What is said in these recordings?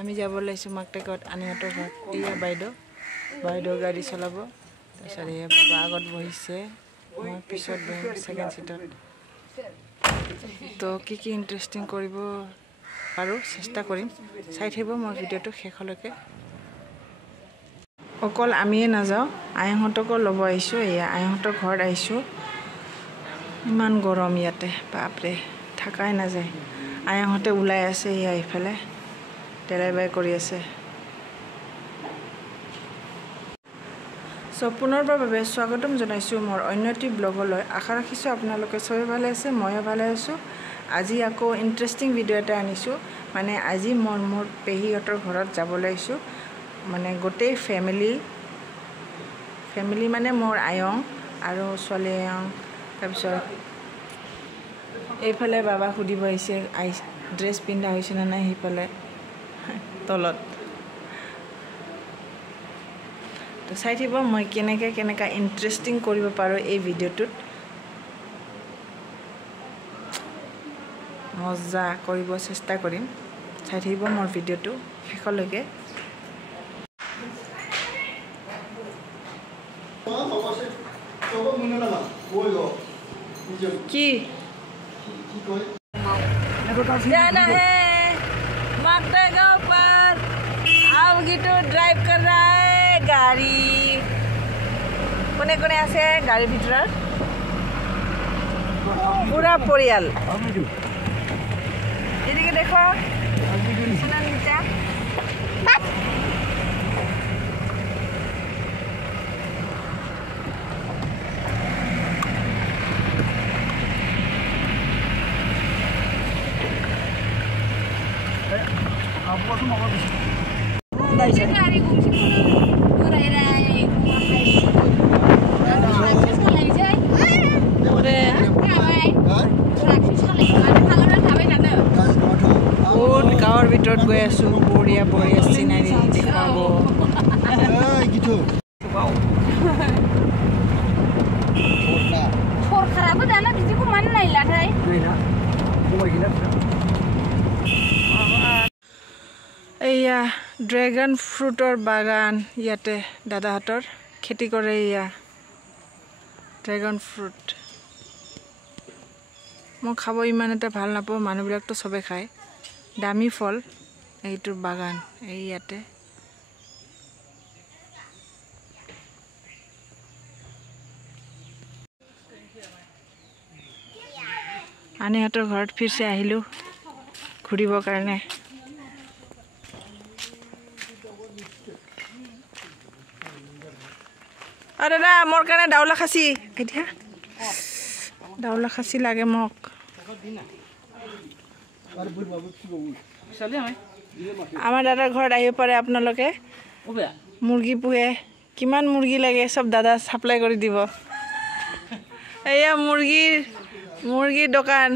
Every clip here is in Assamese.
আমি যাব লাইছো মাকটেকত আনিহঁতৰ ঘৰত এয়া বাইদেউ গাড়ী চলাব তাৰপিছত এয়া বাবা আগত বহিছে মই পিছত বহিম ছেকেণ্ড চিটত তো কি ইণ্টাৰেষ্টিং কৰিব পাৰোঁ চেষ্টা কৰিম চাই থাকিব মই ভিডিঅ'টো শেষলৈকে অকল আমিয়ে নাযাওঁ আইহঁতকো ল'ব আহিছোঁ এয়া আইহঁতৰ ঘৰত আহিছোঁ ইমান গৰম ইয়াতে বাপৰে থাকাই নাযায় আইহঁতে ওলাই আছে এয়া এইফালে ডেলিভাৰী কৰি আছে পুনৰবাৰ বাবে স্বাগতম জনাইছোঁ মোৰ অন্য এটি ব্লগলৈ আশা ৰাখিছোঁ আপোনালোকে চবে ভালে আছে ময়ো ভালে আছোঁ আজি আকৌ ইণ্টাৰেষ্টিং ভিডিঅ' এটা আনিছোঁ মানে আজি মোৰ পেহীহঁতৰ ঘৰত যাবলৈ আহিছোঁ মানে গোটেই ফেমিলি মানে মোৰ আয়ং আৰু ছোৱালী আয়ং তাৰপিছত এইফালে বাবা সুধিব আহিছে ড্ৰেছ পিন্ধা হৈছে নে নাই সেইফালে তলত তো চাই থাকিব মই কেনেকৈ ইণ্টাৰেষ্টিং কৰিব পাৰোঁ এই ভিডিঅ'টোত মজা কৰিব চেষ্টা কৰিম চাই থাকিব মোৰ ভিডিঅ'টো শেষলৈকে কি जाना है माकटेगांव पर अब गिटू ड्राइव कर रहा है गाड़ी कोने कोने आसे गाड़ी भीतर पूरा परियाल এদিকে দেখো সুনামিতা গাঁৱৰ ভিতৰত গৈ আছো বঢ়িয়া চিনাৰী দেখাব सरखाराबो दाना बिदिखौ मानो नायलाथाय एया ड्रेगन फ्रुटर बागान ইয়াতে দাদাহঁতৰ খেতি কৰে এয়া ড্ৰেগন ফ্ৰুট মই খাব ইমান এটা ভাল নাপাওঁ মানুহবিলাকতো সবে খায় দামী ফল এইটোৰ বাগান এই ইয়াতে আনিহঁতৰ ঘৰত ফিৰছে আহিলোঁ ঘূৰিবৰ কাৰণে দাদা মোৰ কাৰণে ডাউলা খাচী এতিয়া ডাউলা খাচী লাগে মোক আমাৰ দাদাৰ ঘৰত আহিব পাৰে আপোনালোকে মুৰ্গী পোহে কিমান মুৰ্গী লাগে সব দাদা সাপ্লাই কৰি দিব এয়া মুৰ্গীৰ দোকান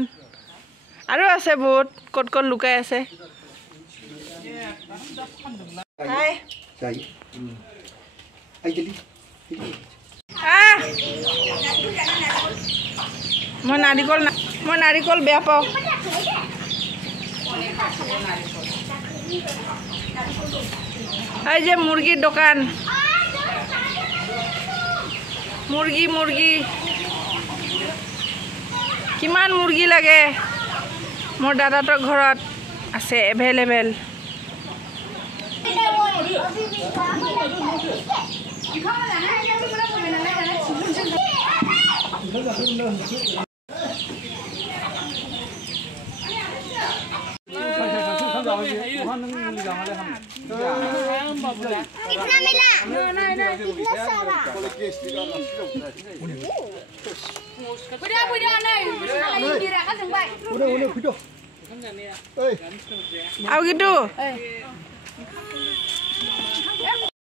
আৰু আছে বহুত কত লুকাই আছে হাই মই নাৰিকল বেয়া পাওঁ এই যে মুৰ্গীৰ দোকান মুৰ্গী কিমান মুৰ্গী লাগে মোৰ দাদাহঁতৰ ঘৰত আছে এভেইলেবল कितना मिला? कितना सारा? Udah नहीं, नहीं kira kan sampai. Udah video. Au gitu.